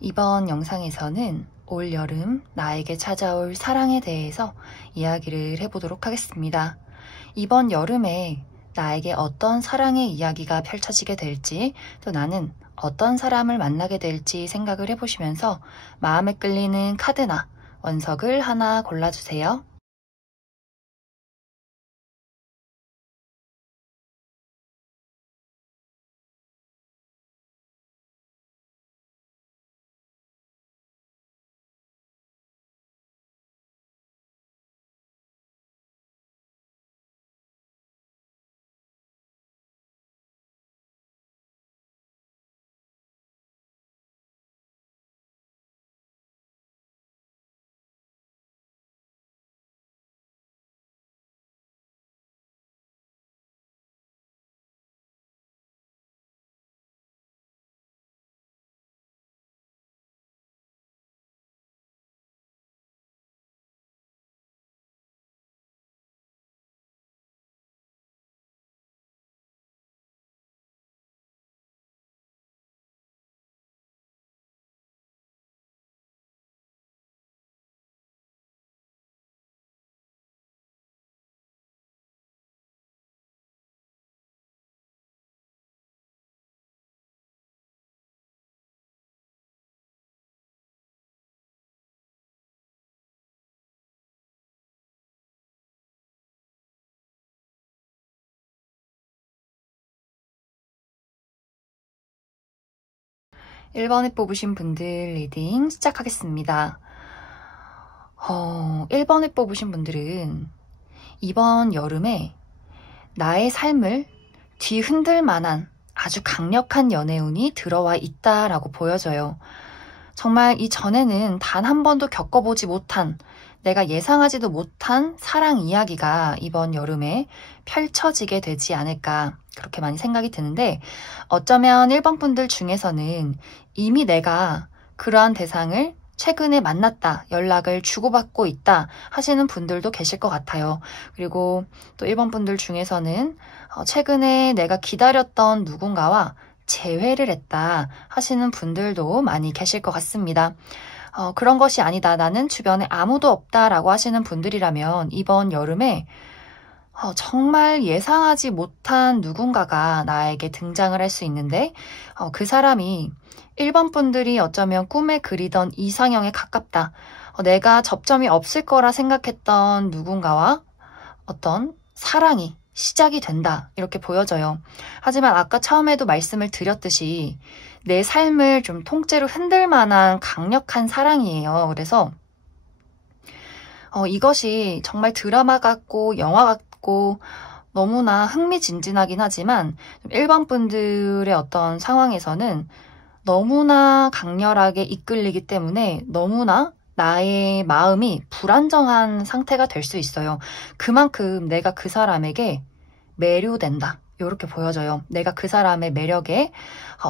이번 영상에서는 올 여름 나에게 찾아올 사랑에 대해서 이야기를 해보도록 하겠습니다. 이번 여름에 나에게 어떤 사랑의 이야기가 펼쳐지게 될지, 또 나는 어떤 사람을 만나게 될지 생각을 해보시면서 마음에 끌리는 카드나 원석을 하나 골라주세요. (1) 번에 뽑으신 분들 리딩 시작하겠습니다. 1번에 뽑으신 분들은 이번 여름에 나의 삶을 뒤흔들 만한 아주 강력한 연애운이 들어와 있다라고 보여져요. 정말 이전에는 단 한 번도 겪어보지 못한, 내가 예상하지도 못한 사랑 이야기가 이번 여름에 펼쳐지게 되지 않을까, 그렇게 많이 생각이 드는데, 어쩌면 1번 분들 중에서는 이미 내가 그러한 대상을 최근에 만났다, 연락을 주고받고 있다 하시는 분들도 계실 것 같아요. 그리고 또 1번 분들 중에서는 최근에 내가 기다렸던 누군가와 재회를 했다 하시는 분들도 많이 계실 것 같습니다. 그런 것이 아니다, 나는 주변에 아무도 없다라고 하시는 분들이라면 이번 여름에 정말 예상하지 못한 누군가가 나에게 등장을 할 수 있는데, 그 사람이 1번 분들이 어쩌면 꿈에 그리던 이상형에 가깝다, 내가 접점이 없을 거라 생각했던 누군가와 어떤 사랑이 시작이 된다, 이렇게 보여져요. 하지만 아까 처음에도 말씀을 드렸듯이 내 삶을 좀 통째로 흔들 만한 강력한 사랑이에요. 그래서 이것이 정말 드라마 같고 영화 같고 너무나 흥미진진하긴 하지만 1번 분들의 어떤 상황에서는 너무나 강렬하게 이끌리기 때문에 너무나 나의 마음이 불안정한 상태가 될 수 있어요. 그만큼 내가 그 사람에게 매료된다, 이렇게 보여져요. 내가 그 사람의 매력에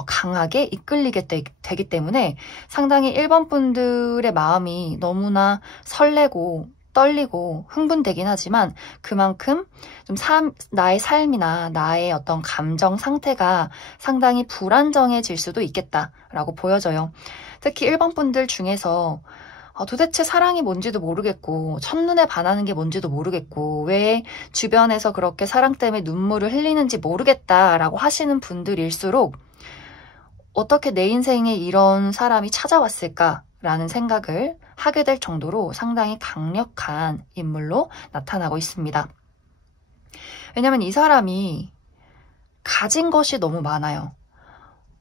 강하게 이끌리게 되기 때문에 상당히 1번 분들의 마음이 너무나 설레고 떨리고 흥분되긴 하지만 그만큼 좀 나의 삶이나 나의 어떤 감정 상태가 상당히 불안정해질 수도 있겠다라고 보여져요. 특히 1번 분들 중에서 도대체 사랑이 뭔지도 모르겠고 첫눈에 반하는 게 뭔지도 모르겠고 왜 주변에서 그렇게 사랑 때문에 눈물을 흘리는지 모르겠다라고 하시는 분들일수록 어떻게 내 인생에 이런 사람이 찾아왔을까라는 생각을 하게 될 정도로 상당히 강력한 인물로 나타나고 있습니다. 왜냐면 이 사람이 가진 것이 너무 많아요.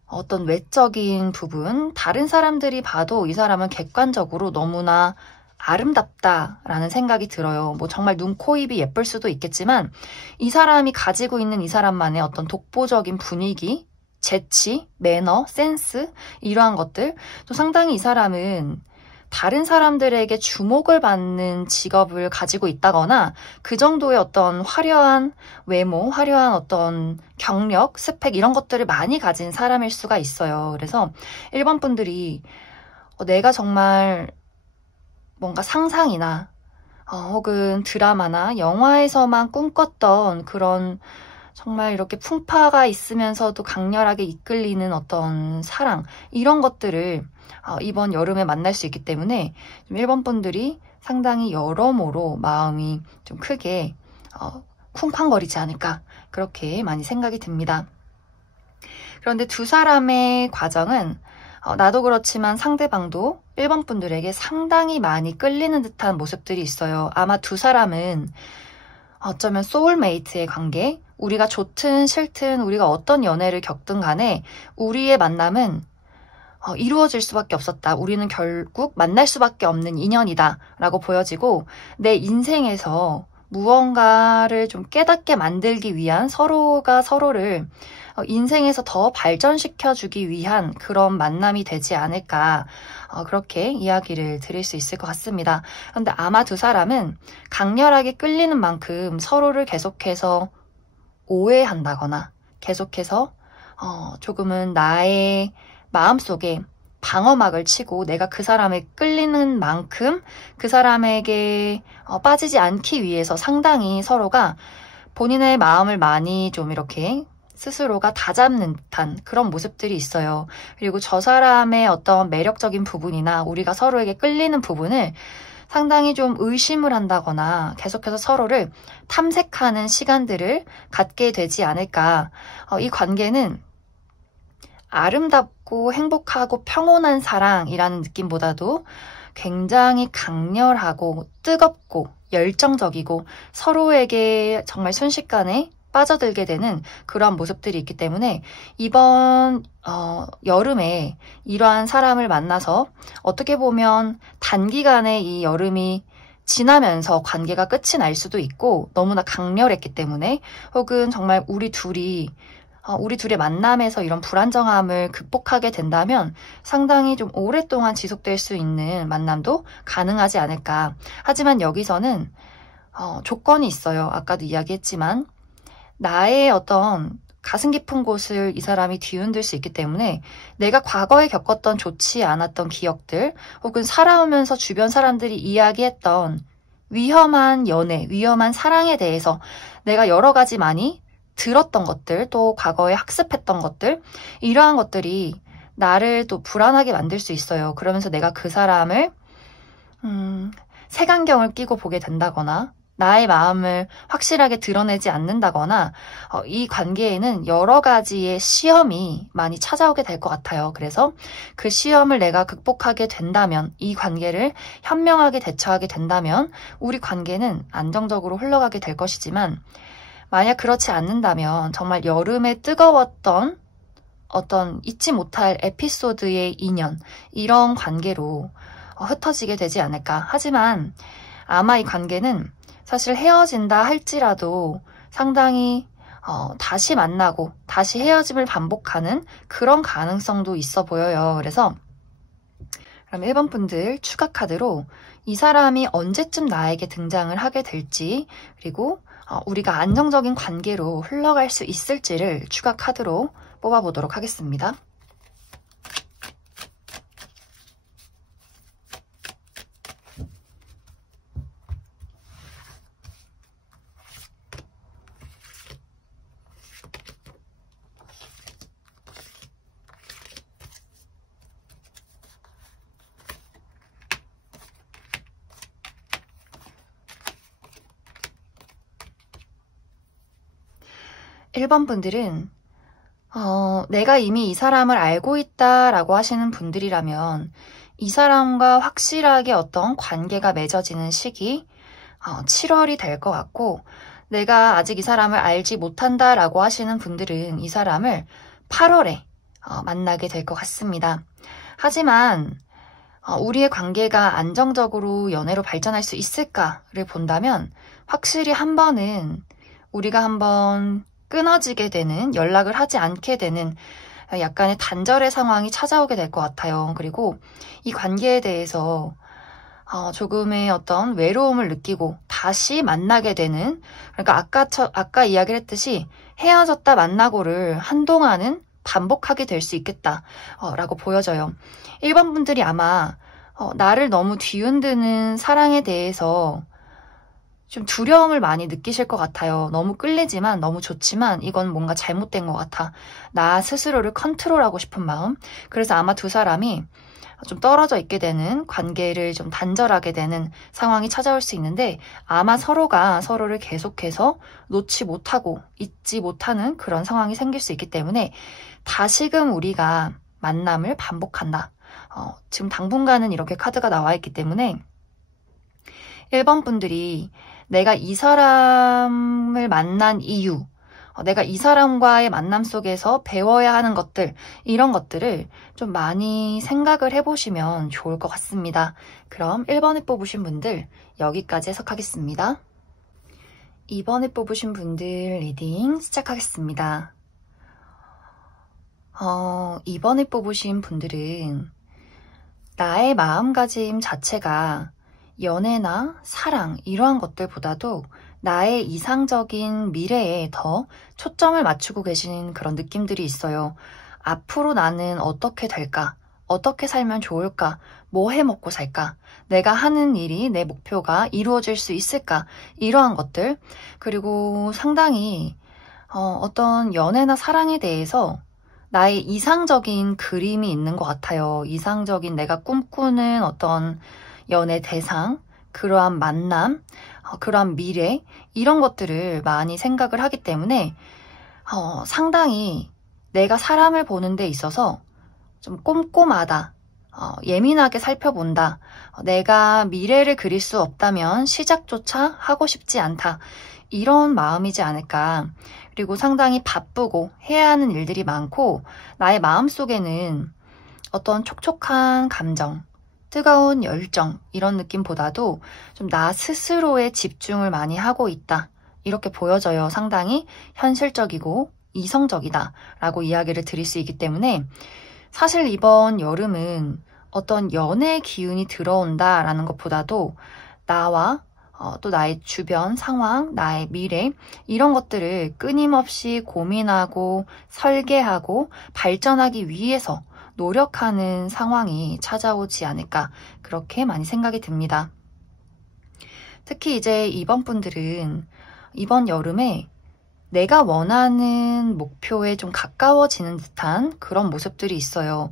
어떤 외적인 부분, 다른 사람들이 봐도 이 사람은 객관적으로 너무나 아름답다라는 생각이 들어요. 뭐 정말 눈, 코, 입이 예쁠 수도 있겠지만 이 사람이 가지고 있는 이 사람만의 어떤 독보적인 분위기, 재치, 매너, 센스, 이러한 것들, 또 상당히 이 사람은 다른 사람들에게 주목을 받는 직업을 가지고 있다거나 그 정도의 어떤 화려한 외모, 화려한 어떤 경력, 스펙 이런 것들을 많이 가진 사람일 수가 있어요. 그래서 1번 분들이 내가 정말 뭔가 상상이나 혹은 드라마나 영화에서만 꿈꿨던 그런 정말 이렇게 풍파가 있으면서도 강렬하게 이끌리는 어떤 사랑, 이런 것들을 이번 여름에 만날 수 있기 때문에 좀 1번 분들이 상당히 여러모로 마음이 좀 크게 쿵쾅거리지 않을까, 그렇게 많이 생각이 듭니다. 그런데 두 사람의 과정은 나도 그렇지만 상대방도 1번 분들에게 상당히 많이 끌리는 듯한 모습들이 있어요. 아마 두 사람은 어쩌면 소울메이트의 관계, 우리가 좋든 싫든 우리가 어떤 연애를 겪든 간에 우리의 만남은 이루어질 수밖에 없었다. 우리는 결국 만날 수밖에 없는 인연이다 라고 보여지고, 내 인생에서 무언가를 좀 깨닫게 만들기 위한, 서로가 서로를 인생에서 더 발전시켜주기 위한 그런 만남이 되지 않을까, 그렇게 이야기를 드릴 수 있을 것 같습니다. 그런데 아마 두 사람은 강렬하게 끌리는 만큼 서로를 계속해서 오해한다거나 계속해서 조금은 나의 마음속에 방어막을 치고 내가 그 사람에 끌리는 만큼 그 사람에게 빠지지 않기 위해서 상당히 서로가 본인의 마음을 많이 좀 이렇게 스스로가 다잡는 듯한 그런 모습들이 있어요. 그리고 저 사람의 어떤 매력적인 부분이나 우리가 서로에게 끌리는 부분을 상당히 좀 의심을 한다거나 계속해서 서로를 탐색하는 시간들을 갖게 되지 않을까. 이 관계는 아름답고 행복하고 평온한 사랑이라는 느낌보다도 굉장히 강렬하고 뜨겁고 열정적이고 서로에게 정말 순식간에 빠져들게 되는 그러한 모습들이 있기 때문에 이번 여름에 이러한 사람을 만나서 어떻게 보면 단기간에 이 여름이 지나면서 관계가 끝이 날 수도 있고, 너무나 강렬했기 때문에, 혹은 정말 우리 둘의 만남에서 이런 불안정함을 극복하게 된다면 상당히 좀 오랫동안 지속될 수 있는 만남도 가능하지 않을까. 하지만 여기서는 조건이 있어요. 아까도 이야기했지만 나의 어떤 가슴 깊은 곳을 이 사람이 뒤흔들 수 있기 때문에 내가 과거에 겪었던 좋지 않았던 기억들, 혹은 살아오면서 주변 사람들이 이야기했던 위험한 연애, 위험한 사랑에 대해서 내가 여러 가지 많이 들었던 것들, 또 과거에 학습했던 것들, 이러한 것들이 나를 또 불안하게 만들 수 있어요. 그러면서 내가 그 사람을 색안경을 끼고 보게 된다거나 나의 마음을 확실하게 드러내지 않는다거나 이 관계에는 여러 가지의 시험이 많이 찾아오게 될 것 같아요. 그래서 그 시험을 내가 극복하게 된다면, 이 관계를 현명하게 대처하게 된다면 우리 관계는 안정적으로 흘러가게 될 것이지만, 만약 그렇지 않는다면 정말 여름에 뜨거웠던 어떤 잊지 못할 에피소드의 인연, 이런 관계로 흩어지게 되지 않을까. 하지만 아마 이 관계는 사실 헤어진다 할지라도 상당히 다시 만나고 다시 헤어짐을 반복하는 그런 가능성도 있어 보여요. 그래서 그럼 1번 분들 추가 카드로 이 사람이 언제쯤 나에게 등장을 하게 될지, 그리고 우리가 안정적인 관계로 흘러갈 수 있을지를 추가 카드로 뽑아보도록 하겠습니다. 1번 분들은 내가 이미 이 사람을 알고 있다라고 하시는 분들이라면 이 사람과 확실하게 어떤 관계가 맺어지는 시기 7월이 될 것 같고, 내가 아직 이 사람을 알지 못한다라고 하시는 분들은 이 사람을 8월에 만나게 될 것 같습니다. 하지만 우리의 관계가 안정적으로 연애로 발전할 수 있을까를 본다면 확실히 한 번은 우리가 한번 끊어지게 되는, 연락을 하지 않게 되는 약간의 단절의 상황이 찾아오게 될 것 같아요. 그리고 이 관계에 대해서 조금의 어떤 외로움을 느끼고 다시 만나게 되는, 그러니까 아까 이야기를 했듯이 헤어졌다 만나고를 한동안은 반복하게 될 수 있겠다라고 보여져요. 1번 분들이 아마 나를 너무 뒤흔드는 사랑에 대해서 좀 두려움을 많이 느끼실 것 같아요. 너무 끌리지만, 너무 좋지만 이건 뭔가 잘못된 것 같아. 나 스스로를 컨트롤하고 싶은 마음. 그래서 아마 두 사람이 좀 떨어져 있게 되는, 관계를 좀 단절하게 되는 상황이 찾아올 수 있는데, 아마 서로가 서로를 계속해서 놓지 못하고 잊지 못하는 그런 상황이 생길 수 있기 때문에 다시금 우리가 만남을 반복한다. 지금 당분간은 이렇게 카드가 나와 있기 때문에 1번 분들이 내가 이 사람을 만난 이유, 내가 이 사람과의 만남 속에서 배워야 하는 것들, 이런 것들을 좀 많이 생각을 해보시면 좋을 것 같습니다. 그럼 1번에 뽑으신 분들 여기까지 해석하겠습니다. 2번에 뽑으신 분들 리딩 시작하겠습니다. 2번에 뽑으신 분들은 나의 마음가짐 자체가 연애나 사랑 이러한 것들보다도 나의 이상적인 미래에 더 초점을 맞추고 계신 그런 느낌들이 있어요. 앞으로 나는 어떻게 될까? 어떻게 살면 좋을까? 뭐 해 먹고 살까? 내가 하는 일이 내 목표가 이루어질 수 있을까? 이러한 것들. 그리고 상당히 어떤 연애나 사랑에 대해서 나의 이상적인 그림이 있는 것 같아요. 이상적인 내가 꿈꾸는 어떤 연애 대상, 그러한 만남, 그러한 미래, 이런 것들을 많이 생각을 하기 때문에 상당히 내가 사람을 보는 데 있어서 좀 꼼꼼하다, 예민하게 살펴본다, 내가 미래를 그릴 수 없다면 시작조차 하고 싶지 않다, 이런 마음이지 않을까. 그리고 상당히 바쁘고 해야 하는 일들이 많고 나의 마음속에는 어떤 촉촉한 감정, 뜨거운 열정 이런 느낌보다도 좀 나 스스로에 집중을 많이 하고 있다. 이렇게 보여져요. 상당히 현실적이고 이성적이다 라고 이야기를 드릴 수 있기 때문에 사실 이번 여름은 어떤 연애 기운이 들어온다라는 것보다도 나와 또 나의 주변 상황, 나의 미래 이런 것들을 끊임없이 고민하고 설계하고 발전하기 위해서 노력하는 상황이 찾아오지 않을까 그렇게 많이 생각이 듭니다. 특히 이제 이번 분들은 이번 여름에 내가 원하는 목표에 좀 가까워지는 듯한 그런 모습들이 있어요.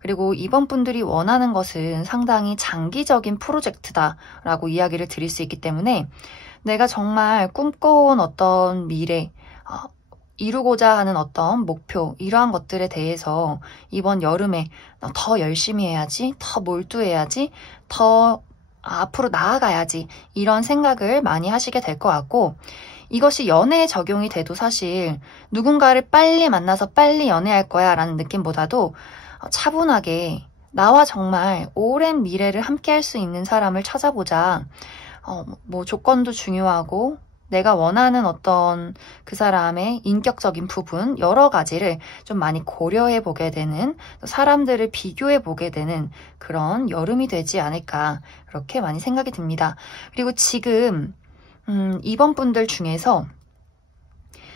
그리고 이번 분들이 원하는 것은 상당히 장기적인 프로젝트다라고 이야기를 드릴 수 있기 때문에 내가 정말 꿈꿔온 어떤 미래, 이루고자 하는 어떤 목표, 이러한 것들에 대해서 이번 여름에 더 열심히 해야지, 더 몰두해야지, 더 앞으로 나아가야지 이런 생각을 많이 하시게 될 것 같고 이것이 연애에 적용이 돼도 사실 누군가를 빨리 만나서 빨리 연애할 거야 라는 느낌보다도 차분하게 나와 정말 오랜 미래를 함께 할 수 있는 사람을 찾아보자. 뭐 조건도 중요하고 내가 원하는 어떤 그 사람의 인격적인 부분 여러 가지를 좀 많이 고려해 보게 되는 사람들을 비교해 보게 되는 그런 여름이 되지 않을까 그렇게 많이 생각이 듭니다. 그리고 지금 이번 분들 중에서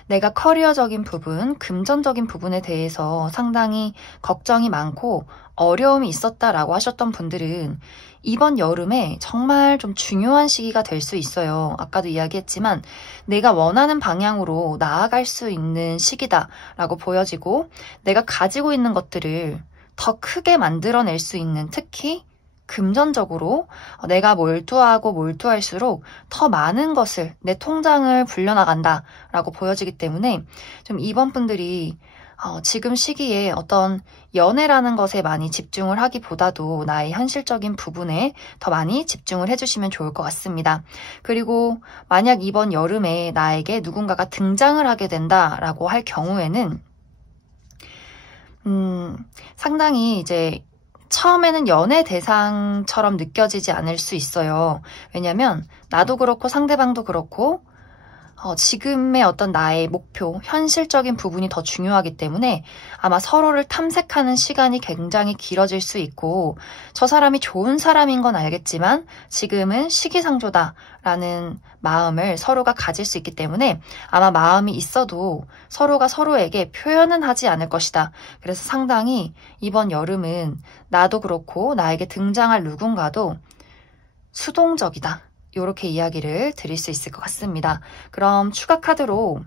내가 커리어적인 부분, 금전적인 부분에 대해서 상당히 걱정이 많고 어려움이 있었다라고 하셨던 분들은 이번 여름에 정말 좀 중요한 시기가 될 수 있어요. 아까도 이야기했지만 내가 원하는 방향으로 나아갈 수 있는 시기다라고 보여지고 내가 가지고 있는 것들을 더 크게 만들어낼 수 있는 특히 금전적으로 내가 몰두하고 몰두할수록 더 많은 것을 내 통장을 불려나간다라고 보여지기 때문에 좀 이번 분들이 지금 시기에 어떤 연애라는 것에 많이 집중을 하기보다도 나의 현실적인 부분에 더 많이 집중을 해주시면 좋을 것 같습니다. 그리고 만약 이번 여름에 나에게 누군가가 등장을 하게 된다라고 할 경우에는 상당히 이제 처음에는 연애 대상처럼 느껴지지 않을 수 있어요. 왜냐면 나도 그렇고 상대방도 그렇고 지금의 어떤 나의 목표, 현실적인 부분이 더 중요하기 때문에 아마 서로를 탐색하는 시간이 굉장히 길어질 수 있고 저 사람이 좋은 사람인 건 알겠지만 지금은 시기상조다라는 마음을 서로가 가질 수 있기 때문에 아마 마음이 있어도 서로가 서로에게 표현은 하지 않을 것이다. 그래서 상당히 이번 여름은 나도 그렇고 나에게 등장할 누군가도 수동적이다. 이렇게 이야기를 드릴 수 있을 것 같습니다. 그럼 추가 카드로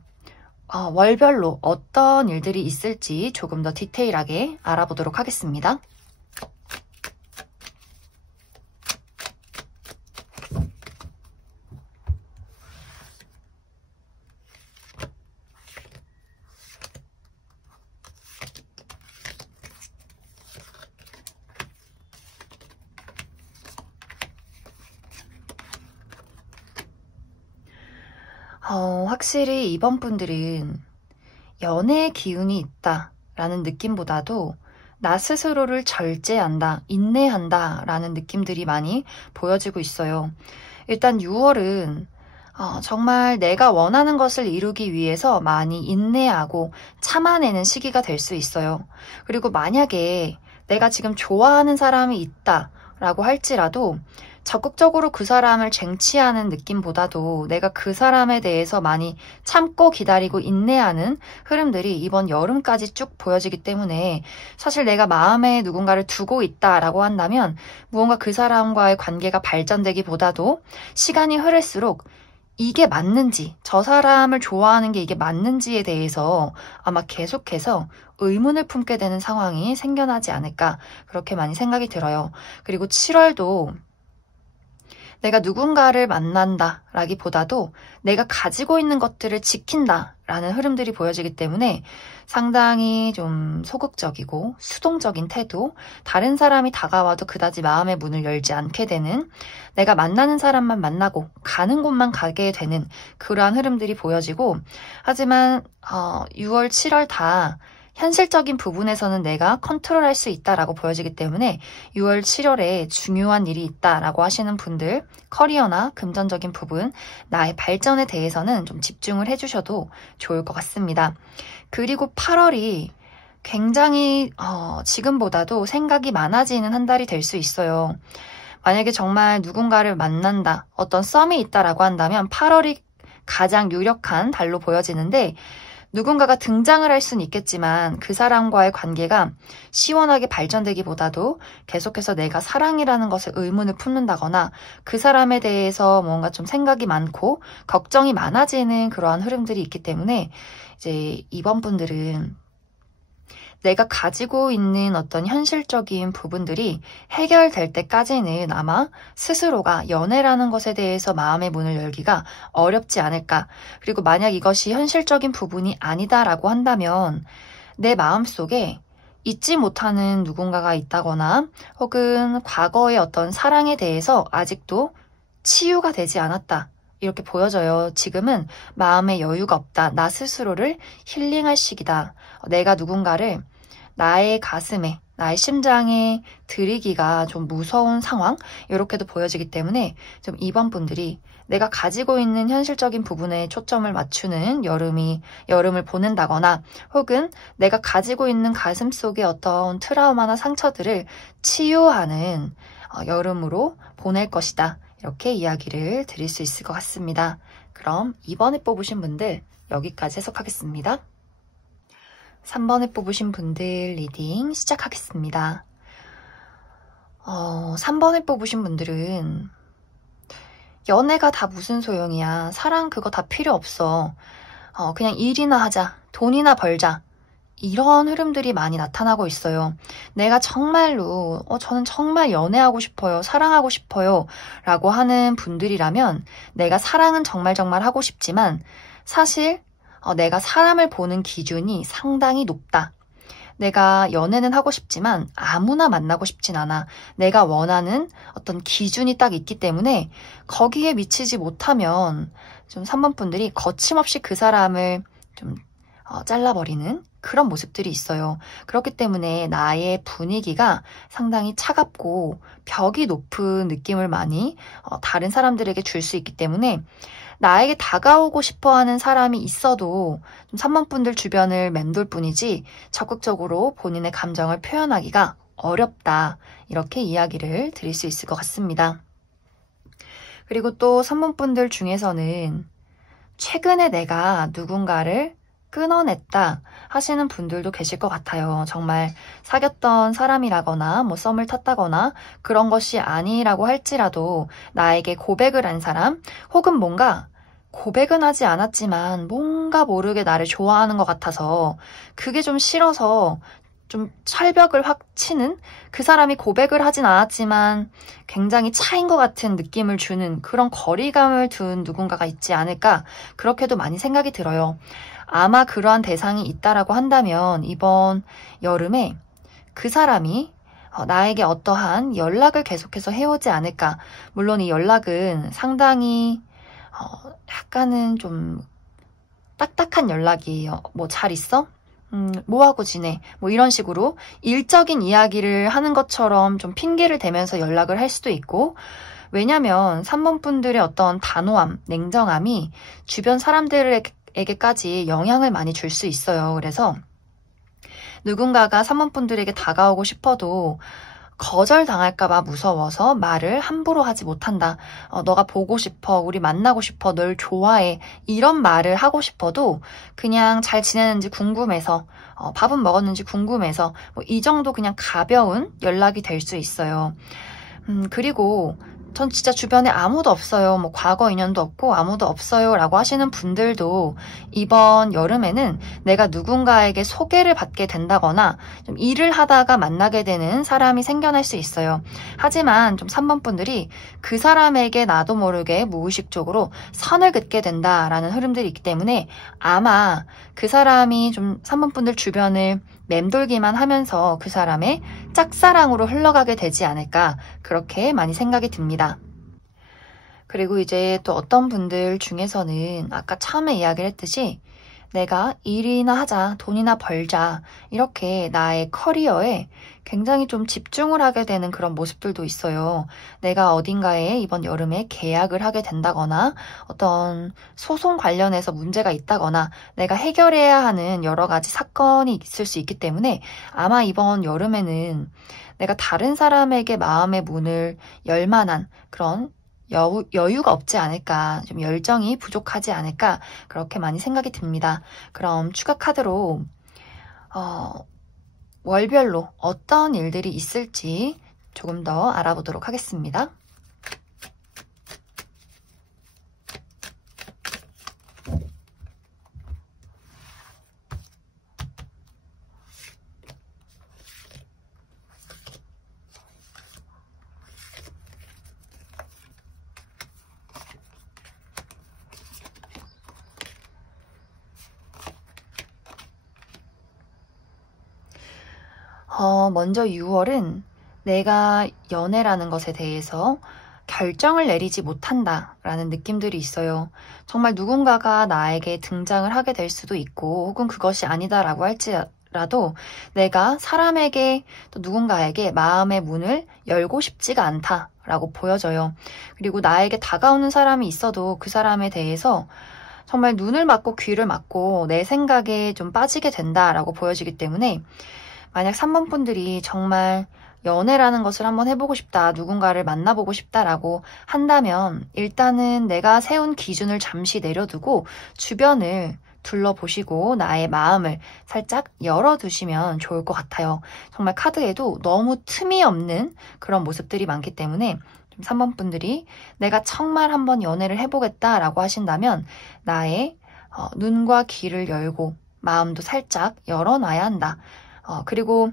월별로 어떤 일들이 있을지 조금 더 디테일하게 알아보도록 하겠습니다. 확실히 이번 분들은 연애의 기운이 있다라는 느낌보다도 나 스스로를 절제한다, 인내한다 라는 느낌들이 많이 보여지고 있어요. 일단 6월은 정말 내가 원하는 것을 이루기 위해서 많이 인내하고 참아내는 시기가 될 수 있어요. 그리고 만약에 내가 지금 좋아하는 사람이 있다라고 할지라도 적극적으로 그 사람을 쟁취하는 느낌보다도 내가 그 사람에 대해서 많이 참고 기다리고 인내하는 흐름들이 이번 여름까지 쭉 보여지기 때문에 사실 내가 마음에 누군가를 두고 있다라고 한다면 무언가 그 사람과의 관계가 발전되기보다도 시간이 흐를수록 이게 맞는지, 저 사람을 좋아하는 게 이게 맞는지에 대해서 아마 계속해서 의문을 품게 되는 상황이 생겨나지 않을까 그렇게 많이 생각이 들어요. 그리고 7월도 내가 누군가를 만난다 라기보다도 내가 가지고 있는 것들을 지킨다 라는 흐름들이 보여지기 때문에 상당히 좀 소극적이고 수동적인 태도, 다른 사람이 다가와도 그다지 마음의 문을 열지 않게 되는, 내가 만나는 사람만 만나고 가는 곳만 가게 되는 그러한 흐름들이 보여지고, 하지만 6월, 7월 다 현실적인 부분에서는 내가 컨트롤할 수 있다라고 보여지기 때문에 6월, 7월에 중요한 일이 있다라고 하시는 분들, 커리어나 금전적인 부분, 나의 발전에 대해서는 좀 집중을 해주셔도 좋을 것 같습니다. 그리고 8월이 굉장히 지금보다도 생각이 많아지는 한 달이 될 수 있어요. 만약에 정말 누군가를 만난다, 어떤 썸이 있다라고 한다면 8월이 가장 유력한 달로 보여지는데, 누군가가 등장을 할 수는 있겠지만 그 사람과의 관계가 시원하게 발전되기보다도 계속해서 내가 사랑이라는 것에 의문을 품는다거나 그 사람에 대해서 뭔가 좀 생각이 많고 걱정이 많아지는 그러한 흐름들이 있기 때문에 이제 이번 분들은 내가 가지고 있는 어떤 현실적인 부분들이 해결될 때까지는 아마 스스로가 연애라는 것에 대해서 마음의 문을 열기가 어렵지 않을까. 그리고 만약 이것이 현실적인 부분이 아니다라고 한다면 내 마음속에 잊지 못하는 누군가가 있다거나 혹은 과거의 어떤 사랑에 대해서 아직도 치유가 되지 않았다. 이렇게 보여져요. 지금은 마음에 여유가 없다. 나 스스로를 힐링할 시기다. 내가 누군가를 나의 가슴에, 나의 심장에 들이기가 좀 무서운 상황? 이렇게도 보여지기 때문에 좀 이번 분들이 내가 가지고 있는 현실적인 부분에 초점을 맞추는 여름을 보낸다거나 혹은 내가 가지고 있는 가슴 속의 어떤 트라우마나 상처들을 치유하는 여름으로 보낼 것이다. 이렇게 이야기를 드릴 수 있을 것 같습니다. 그럼 이번에 뽑으신 분들 여기까지 해석하겠습니다. 3번에 뽑으신 분들 리딩 시작하겠습니다. 3번에 뽑으신 분들은 연애가 다 무슨 소용이야. 사랑 그거 다 필요 없어. 그냥 일이나 하자. 돈이나 벌자. 이런 흐름들이 많이 나타나고 있어요. 내가 정말로 저는 정말 연애하고 싶어요. 사랑하고 싶어요. 라고 하는 분들이라면 내가 사랑은 정말 하고 싶지만 사실 내가 사람을 보는 기준이 상당히 높다. 내가 연애는 하고 싶지만 아무나 만나고 싶진 않아. 내가 원하는 어떤 기준이 딱 있기 때문에 거기에 미치지 못하면 좀 3번 분들이 거침없이 그 사람을 좀 잘라버리는 그런 모습들이 있어요. 그렇기 때문에 나의 분위기가 상당히 차갑고 벽이 높은 느낌을 많이 다른 사람들에게 줄 수 있기 때문에 나에게 다가오고 싶어하는 사람이 있어도 좀 3번 분들 주변을 맴돌 뿐이지 적극적으로 본인의 감정을 표현하기가 어렵다. 이렇게 이야기를 드릴 수 있을 것 같습니다. 그리고 또 3번 분들 중에서는 최근에 내가 누군가를 끊어냈다 하시는 분들도 계실 것 같아요. 정말 사귀었던 사람이라거나 뭐 썸을 탔다거나 그런 것이 아니라고 할지라도 나에게 고백을 한 사람 혹은 뭔가 고백은 하지 않았지만 뭔가 모르게 나를 좋아하는 것 같아서 그게 좀 싫어서 좀 철벽을 확 치는, 그 사람이 고백을 하진 않았지만 굉장히 차인 것 같은 느낌을 주는 그런 거리감을 둔 누군가가 있지 않을까, 그렇게도 많이 생각이 들어요. 아마 그러한 대상이 있다라고 한다면 이번 여름에 그 사람이 나에게 어떠한 연락을 계속해서 해오지 않을까. 물론 이 연락은 상당히 약간은 좀 딱딱한 연락이에요. 뭐 잘 있어? 뭐 하고 지내? 뭐 이런 식으로 일적인 이야기를 하는 것처럼 좀 핑계를 대면서 연락을 할 수도 있고, 왜냐면 3번 분들의 어떤 단호함, 냉정함이 주변 사람들에게까지 영향을 많이 줄 수 있어요. 그래서 누군가가 3번 분들에게 다가오고 싶어도 거절당할까봐 무서워서 말을 함부로 하지 못한다. 너가 보고 싶어, 우리 만나고 싶어, 널 좋아해, 이런 말을 하고 싶어도 그냥 잘 지내는지 궁금해서, 밥은 먹었는지 궁금해서, 뭐 이 정도 그냥 가벼운 연락이 될 수 있어요. 그리고 전 진짜 주변에 아무도 없어요. 뭐 과거 인연도 없고 아무도 없어요 라고 하시는 분들도 이번 여름에는 내가 누군가에게 소개를 받게 된다거나 좀 일을 하다가 만나게 되는 사람이 생겨날 수 있어요. 하지만 좀 3번 분들이 그 사람에게 나도 모르게 무의식적으로 선을 긋게 된다라는 흐름들이 있기 때문에 아마 그 사람이 좀 3번 분들 주변을 맴돌기만 하면서 그 사람의 짝사랑으로 흘러가게 되지 않을까, 그렇게 많이 생각이 듭니다. 그리고 이제 또 어떤 분들 중에서는 아까 처음에 이야기를 했듯이 내가 일이나 하자, 돈이나 벌자, 이렇게 나의 커리어에 굉장히 좀 집중을 하게 되는 그런 모습들도 있어요. 내가 어딘가에 이번 여름에 계약을 하게 된다거나 어떤 소송 관련해서 문제가 있다거나 내가 해결해야 하는 여러 가지 사건이 있을 수 있기 때문에 아마 이번 여름에는 내가 다른 사람에게 마음의 문을 열 만한 그런 여유가 없지 않을까, 좀 열정이 부족하지 않을까, 그렇게 많이 생각이 듭니다. 그럼 추가 카드로 월별로 어떤 일들이 있을지 조금 더 알아보도록 하겠습니다. 먼저 6월은 내가 연애라는 것에 대해서 결정을 내리지 못한다라는 느낌들이 있어요. 정말 누군가가 나에게 등장을 하게 될 수도 있고 혹은 그것이 아니다라고 할지라도 내가 사람에게 또 누군가에게 마음의 문을 열고 싶지가 않다라고 보여져요. 그리고 나에게 다가오는 사람이 있어도 그 사람에 대해서 정말 눈을 막고 귀를 막고 내 생각에 좀 빠지게 된다라고 보여지기 때문에 만약 3번 분들이 정말 연애라는 것을 한번 해보고 싶다, 누군가를 만나보고 싶다라고 한다면 일단은 내가 세운 기준을 잠시 내려두고 주변을 둘러보시고 나의 마음을 살짝 열어두시면 좋을 것 같아요. 정말 카드에도 너무 틈이 없는 그런 모습들이 많기 때문에 3번 분들이 내가 정말 한번 연애를 해보겠다라고 하신다면 나의 눈과 귀를 열고 마음도 살짝 열어놔야 한다. 그리고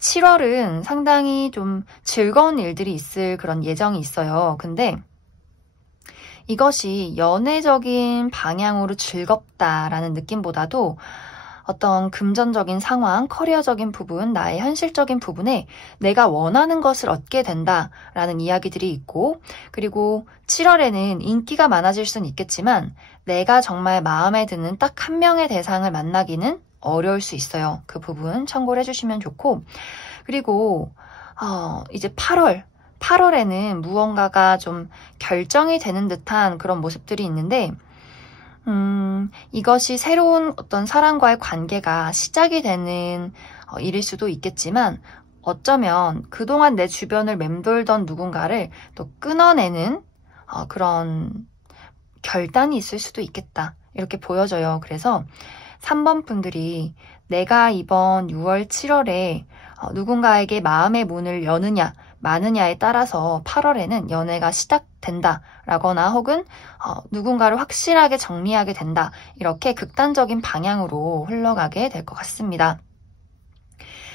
7월은 상당히 좀 즐거운 일들이 있을 그런 예정이 있어요. 근데 이것이 연애적인 방향으로 즐겁다라는 느낌보다도 어떤 금전적인 상황, 커리어적인 부분, 나의 현실적인 부분에 내가 원하는 것을 얻게 된다라는 이야기들이 있고, 그리고 7월에는 인기가 많아질 수는 있겠지만 내가 정말 마음에 드는 딱 한 명의 대상을 만나기는 어려울 수 있어요. 그 부분 참고를 해주시면 좋고, 그리고 이제 8월에는 무언가가 좀 결정이 되는 듯한 그런 모습들이 있는데 이것이 새로운 어떤 사람과의 관계가 시작이 되는 일일 수도 있겠지만 어쩌면 그동안 내 주변을 맴돌던 누군가를 또 끊어내는 그런 결단이 있을 수도 있겠다. 이렇게 보여져요. 그래서 3번 분들이 내가 이번 6월, 7월에 누군가에게 마음의 문을 여느냐, 마느냐에 따라서 8월에는 연애가 시작된다 라거나 혹은 누군가를 확실하게 정리하게 된다. 이렇게 극단적인 방향으로 흘러가게 될 것 같습니다.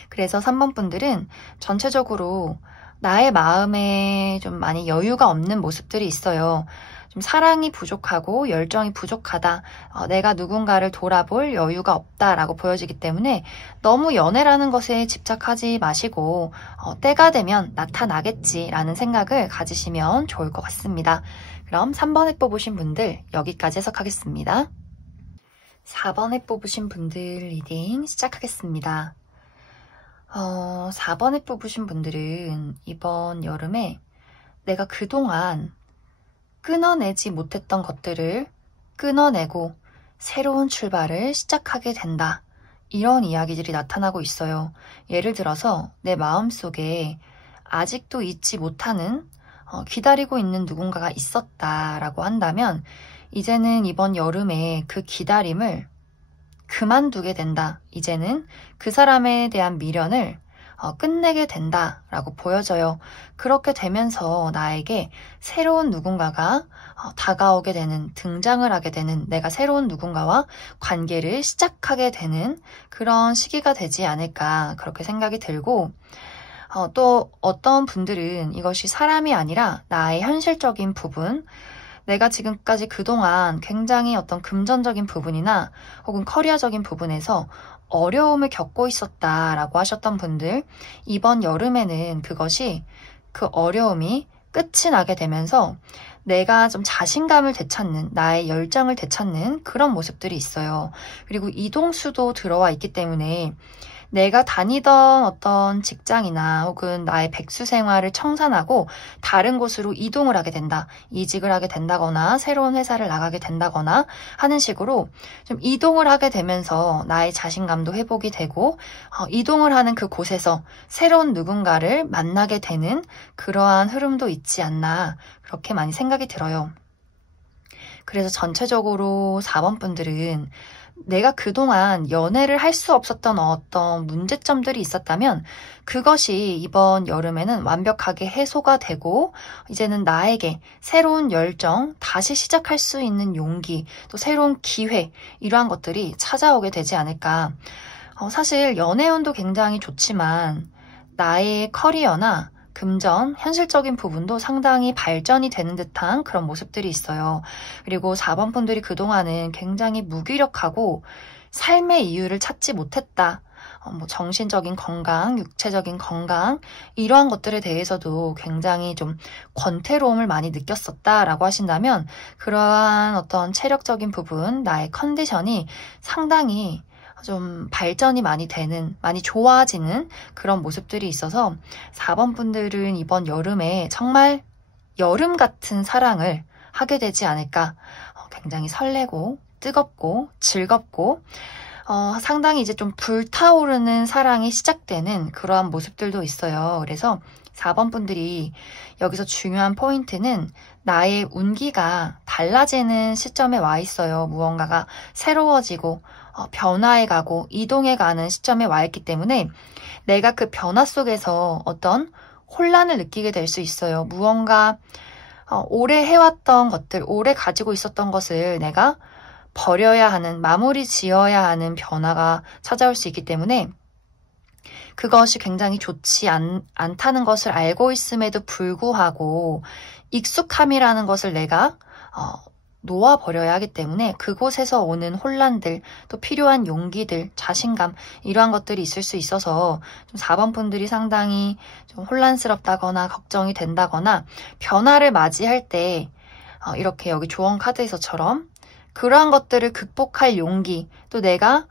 그래서 3번 분들은 전체적으로 나의 마음에 좀 많이 여유가 없는 모습들이 있어요. 좀 사랑이 부족하고 열정이 부족하다. 내가 누군가를 돌아볼 여유가 없다라고 보여지기 때문에 너무 연애라는 것에 집착하지 마시고 때가 되면 나타나겠지라는 생각을 가지시면 좋을 것 같습니다. 그럼 3번에 뽑으신 분들 여기까지 해석하겠습니다. 4번에 뽑으신 분들 리딩 시작하겠습니다. 4번에 뽑으신 분들은 이번 여름에 내가 그동안 끊어내지 못했던 것들을 끊어내고 새로운 출발을 시작하게 된다. 이런 이야기들이 나타나고 있어요. 예를 들어서 내 마음속에 아직도 잊지 못하는 기다리고 있는 누군가가 있었다라고 한다면 이제는 이번 여름에 그 기다림을 그만두게 된다. 이제는 그 사람에 대한 미련을 끝내게 된다라고 보여져요. 그렇게 되면서 나에게 새로운 누군가가 다가오게 되는, 등장을 하게 되는, 내가 새로운 누군가와 관계를 시작하게 되는 그런 시기가 되지 않을까 그렇게 생각이 들고 또 어떤 분들은 이것이 사람이 아니라 나의 현실적인 부분, 내가 지금까지 그동안 굉장히 어떤 금전적인 부분이나 혹은 커리어적인 부분에서 어려움을 겪고 있었다라고 하셨던 분들, 이번 여름에는 그것이 그 어려움이 끝이 나게 되면서 내가 좀 자신감을 되찾는, 나의 열정을 되찾는 그런 모습들이 있어요. 그리고 이동수도 들어와 있기 때문에 내가 다니던 어떤 직장이나 혹은 나의 백수 생활을 청산하고 다른 곳으로 이동을 하게 된다. 이직을 하게 된다거나 새로운 회사를 나가게 된다거나 하는 식으로 좀 이동을 하게 되면서 나의 자신감도 회복이 되고 이동을 하는 그 곳에서 새로운 누군가를 만나게 되는 그러한 흐름도 있지 않나 그렇게 많이 생각이 들어요. 그래서 전체적으로 4번 분들은 내가 그동안 연애를 할 수 없었던 어떤 문제점들이 있었다면 그것이 이번 여름에는 완벽하게 해소가 되고 이제는 나에게 새로운 열정, 다시 시작할 수 있는 용기, 또 새로운 기회 이러한 것들이 찾아오게 되지 않을까. 사실 연애운도 굉장히 좋지만 나의 커리어나 금전, 현실적인 부분도 상당히 발전이 되는 듯한 그런 모습들이 있어요. 그리고 4번 분들이 그동안은 굉장히 무기력하고 삶의 이유를 찾지 못했다. 정신적인 건강, 육체적인 건강 이러한 것들에 대해서도 굉장히 좀 권태로움을 많이 느꼈었다라고 하신다면 그러한 어떤 체력적인 부분, 나의 컨디션이 상당히 좀 발전이 많이 되는, 많이 좋아지는 그런 모습들이 있어서 4번 분들은 이번 여름에 정말 여름 같은 사랑을 하게 되지 않을까. 굉장히 설레고 뜨겁고 즐겁고 상당히 이제 좀 불타오르는 사랑이 시작되는 그러한 모습들도 있어요. 그래서 4번 분들이 여기서 중요한 포인트는 나의 운기가 달라지는 시점에 와 있어요. 무언가가 새로워지고 변화해가고 이동해가는 시점에 와 있기 때문에 내가 그 변화 속에서 어떤 혼란을 느끼게 될 수 있어요. 무언가 오래 해왔던 것들, 오래 가지고 있었던 것을 내가 버려야 하는, 마무리 지어야 하는 변화가 찾아올 수 있기 때문에 그것이 굉장히 좋지 않다는 것을 알고 있음에도 불구하고 익숙함이라는 것을 내가 놓아버려야 하기 때문에 그곳에서 오는 혼란들, 또 필요한 용기들, 자신감 이러한 것들이 있을 수 있어서 좀 4번 분들이 상당히 좀 혼란스럽다거나 걱정이 된다거나 변화를 맞이할 때 이렇게 여기 조언 카드에서처럼 그러한 것들을 극복할 용기, 또 내가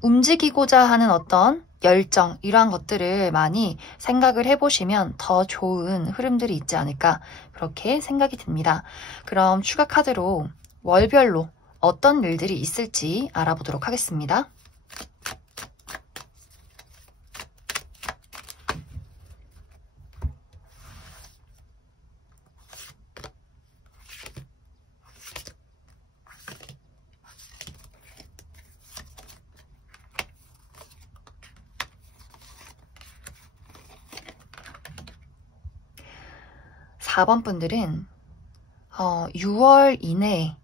움직이고자 하는 어떤 열정, 이러한 것들을 많이 생각을 해보시면 더 좋은 흐름들이 있지 않을까 그렇게 생각이 듭니다. 그럼 추가 카드로 월별로 어떤 일들이 있을지 알아보도록 하겠습니다. 4번 분들은 6월 이내에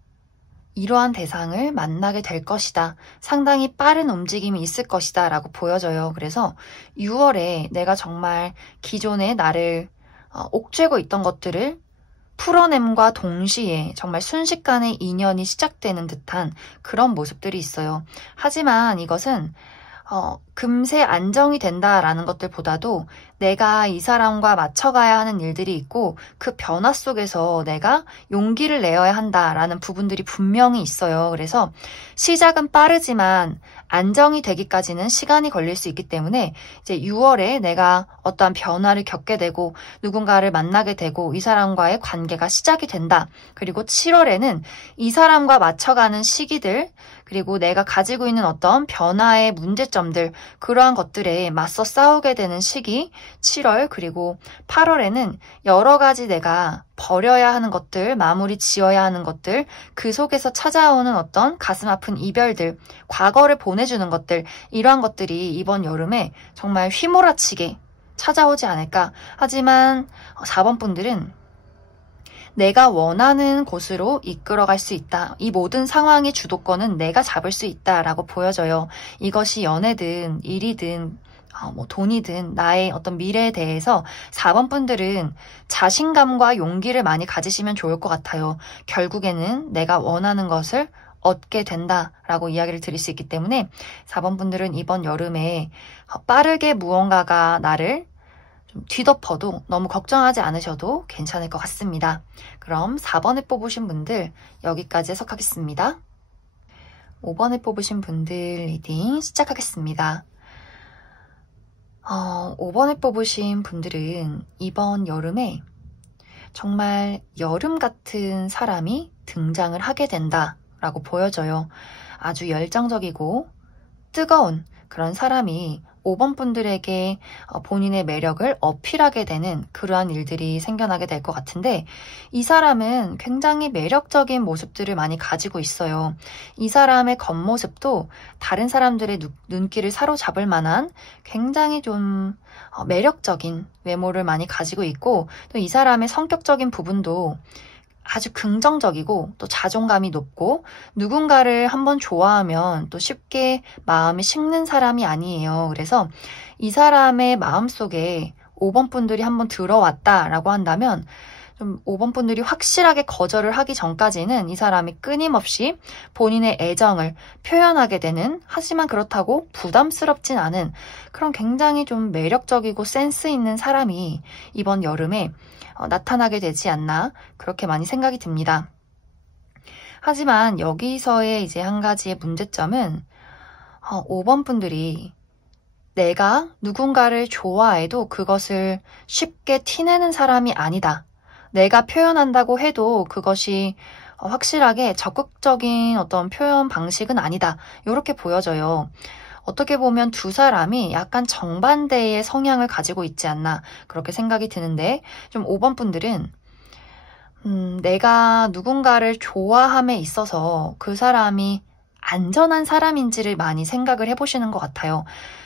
이러한 대상을 만나게 될 것이다. 상당히 빠른 움직임이 있을 것이다 라고 보여져요. 그래서 6월에 내가 정말 기존에 나를 옥죄고 있던 것들을 풀어냄과 동시에 정말 순식간에 인연이 시작되는 듯한 그런 모습들이 있어요. 하지만 이것은 금세 안정이 된다라는 것들보다도 내가 이 사람과 맞춰가야 하는 일들이 있고 그 변화 속에서 내가 용기를 내어야 한다라는 부분들이 분명히 있어요. 그래서 시작은 빠르지만 안정이 되기까지는 시간이 걸릴 수 있기 때문에 이제 6월에 내가 어떠한 변화를 겪게 되고 누군가를 만나게 되고 이 사람과의 관계가 시작이 된다. 그리고 7월에는 이 사람과 맞춰가는 시기들 그리고 내가 가지고 있는 어떤 변화의 문제점들 그러한 것들에 맞서 싸우게 되는 시기 7월 그리고 8월에는 여러 가지 내가 버려야 하는 것들, 마무리 지어야 하는 것들, 그 속에서 찾아오는 어떤 가슴 아픈 이별들, 과거를 보내주는 것들 이러한 것들이 이번 여름에 정말 휘몰아치게 찾아오지 않을까. 하지만 4번 분들은 내가 원하는 곳으로 이끌어갈 수 있다. 이 모든 상황의 주도권은 내가 잡을 수 있다라고 보여져요. 이것이 연애든 일이든 돈이든 나의 어떤 미래에 대해서 4번 분들은 자신감과 용기를 많이 가지시면 좋을 것 같아요. 결국에는 내가 원하는 것을 얻게 된다라고 이야기를 드릴 수 있기 때문에 4번 분들은 이번 여름에 빠르게 무언가가 나를 좀 뒤덮어도 너무 걱정하지 않으셔도 괜찮을 것 같습니다. 그럼 4번에 뽑으신 분들 여기까지 해석하겠습니다. 5번에 뽑으신 분들 리딩 시작하겠습니다. 5번에 뽑으신 분들은 이번 여름에 정말 여름 같은 사람이 등장을 하게 된다라고 보여져요. 아주 열정적이고 뜨거운 그런 사람이 5번 분들에게 본인의 매력을 어필하게 되는 그러한 일들이 생겨나게 될 것 같은데 이 사람은 굉장히 매력적인 모습들을 많이 가지고 있어요. 이 사람의 겉모습도 다른 사람들의 눈길을 사로잡을 만한 굉장히 좀 매력적인 외모를 많이 가지고 있고 또 이 사람의 성격적인 부분도 아주 긍정적이고 또 자존감이 높고 누군가를 한번 좋아하면 또 쉽게 마음이 식는 사람이 아니에요. 그래서 이 사람의 마음속에 5번 분들이 한번 들어왔다라고 한다면 좀 5번 분들이 확실하게 거절을 하기 전까지는 이 사람이 끊임없이 본인의 애정을 표현하게 되는 하지만 그렇다고 부담스럽진 않은 그런 굉장히 좀 매력적이고 센스 있는 사람이 이번 여름에 나타나게 되지 않나 그렇게 많이 생각이 듭니다. 하지만 여기서의 이제 한 가지의 문제점은 5번 분들이 내가 누군가를 좋아해도 그것을 쉽게 티내는 사람이 아니다. 내가 표현한다고 해도 그것이 확실하게 적극적인 어떤 표현 방식은 아니다. 이렇게 보여져요. 어떻게 보면 두 사람이 약간 정반대의 성향을 가지고 있지 않나 그렇게 생각이 드는데 좀 5번 분들은 내가 누군가를 좋아함에 있어서 그 사람이 안전한 사람인지를 많이 생각을 해보시는 것 같아요.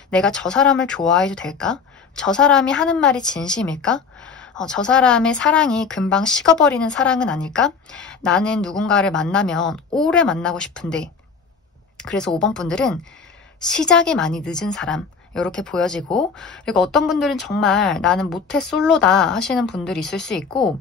내가 저 사람을 좋아해도 될까? 저 사람이 하는 말이 진심일까? 저 사람의 사랑이 금방 식어버리는 사랑은 아닐까? 나는 누군가를 만나면 오래 만나고 싶은데 그래서 5번 분들은 시작이 많이 늦은 사람 이렇게 보여지고 그리고 어떤 분들은 정말 나는 모태 솔로다 하시는 분들이 있을 수 있고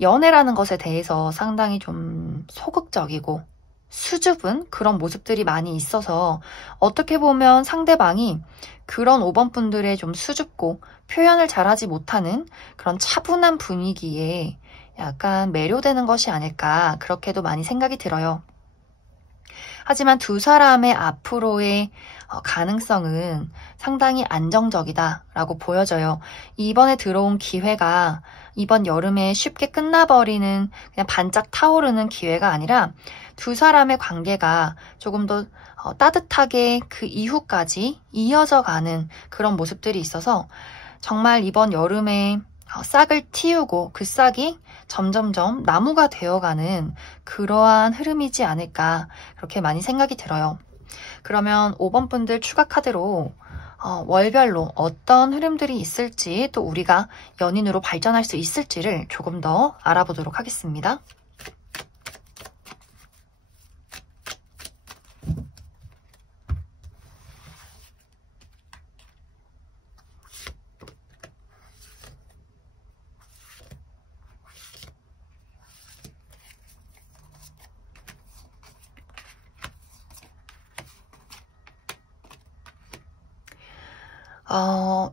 연애라는 것에 대해서 상당히 좀 소극적이고 수줍은 그런 모습들이 많이 있어서 어떻게 보면 상대방이 그런 5번 분들의 좀 수줍고 표현을 잘하지 못하는 그런 차분한 분위기에 약간 매료되는 것이 아닐까 그렇게도 많이 생각이 들어요. 하지만 두 사람의 앞으로의 가능성은 상당히 안정적이다라고 보여져요. 이번에 들어온 기회가 이번 여름에 쉽게 끝나버리는 그냥 반짝 타오르는 기회가 아니라 두 사람의 관계가 조금 더 따뜻하게 그 이후까지 이어져 가는 그런 모습들이 있어서 정말 이번 여름에 싹을 틔우고 그 싹이 점점점 나무가 되어가는 그러한 흐름이지 않을까 그렇게 많이 생각이 들어요. 그러면 5번 분들 추가 카드로 월별로 어떤 흐름들이 있을지 또 우리가 연인으로 발전할 수 있을지를 조금 더 알아보도록 하겠습니다.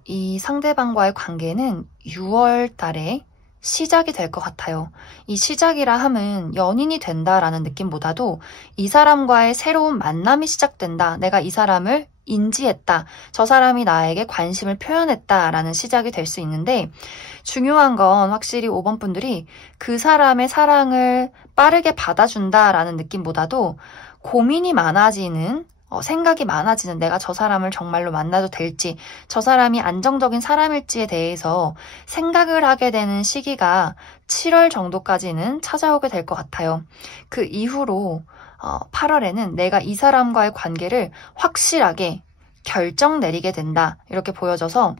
이 상대방과의 관계는 6월 달에 시작이 될 것 같아요. 이 시작이라 함은 연인이 된다라는 느낌보다도 이 사람과의 새로운 만남이 시작된다. 내가 이 사람을 인지했다. 저 사람이 나에게 관심을 표현했다라는 시작이 될 수 있는데 중요한 건 확실히 5번 분들이 그 사람의 사랑을 빠르게 받아준다라는 느낌보다도 고민이 많아지는 생각이 많아지는 내가 저 사람을 정말로 만나도 될지 저 사람이 안정적인 사람일지에 대해서 생각을 하게 되는 시기가 7월 정도까지는 찾아오게 될 것 같아요. 그 이후로 8월에는 내가 이 사람과의 관계를 확실하게 결정 내리게 된다 이렇게 보여져서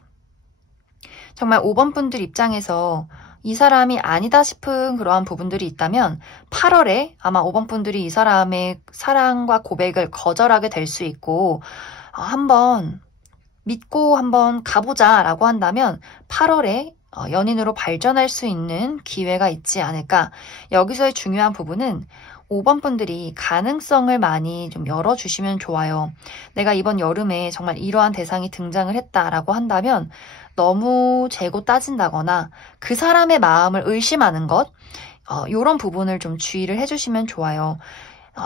정말 5번 분들 입장에서 이 사람이 아니다 싶은 그러한 부분들이 있다면 8월에 아마 5번 분들이 이 사람의 사랑과 고백을 거절하게 될 수 있고 한번 믿고 한번 가보자 라고 한다면 8월에 연인으로 발전할 수 있는 기회가 있지 않을까. 여기서의 중요한 부분은 5번 분들이 가능성을 많이 좀 열어주시면 좋아요. 내가 이번 여름에 정말 이러한 대상이 등장을 했다라고 한다면 너무 재고 따진다거나 그 사람의 마음을 의심하는 것 이런 부분을 좀 주의를 해주시면 좋아요.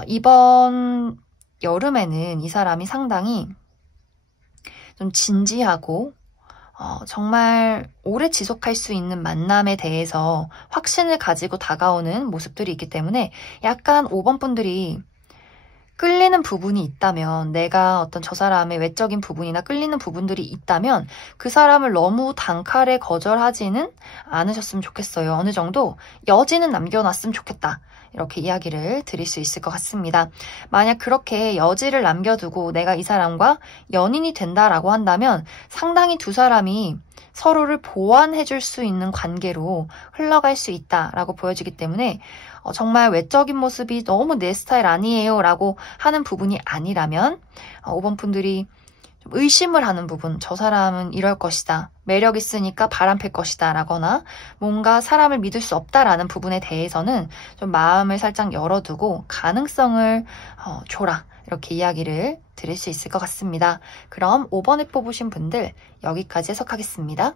이번 여름에는 이 사람이 상당히 좀 진지하고 정말 오래 지속할 수 있는 만남에 대해서 확신을 가지고 다가오는 모습들이 있기 때문에 약간 5번 분들이 끌리는 부분이 있다면 내가 어떤 저 사람의 외적인 부분이나 끌리는 부분들이 있다면 그 사람을 너무 단칼에 거절하지는 않으셨으면 좋겠어요. 어느 정도 여지는 남겨놨으면 좋겠다. 이렇게 이야기를 드릴 수 있을 것 같습니다. 만약 그렇게 여지를 남겨두고 내가 이 사람과 연인이 된다라고 한다면 상당히 두 사람이 서로를 보완해줄 수 있는 관계로 흘러갈 수 있다라고 보여지기 때문에 정말 외적인 모습이 너무 내 스타일 아니에요 라고 하는 부분이 아니라면 5번 분들이 좀 의심을 하는 부분, 저 사람은 이럴 것이다, 매력 있으니까 바람필 것이다 라거나 뭔가 사람을 믿을 수 없다라는 부분에 대해서는 좀 마음을 살짝 열어두고 가능성을 줘라 이렇게 이야기를 드릴 수 있을 것 같습니다. 그럼 5번을 뽑으신 분들 여기까지 해석하겠습니다.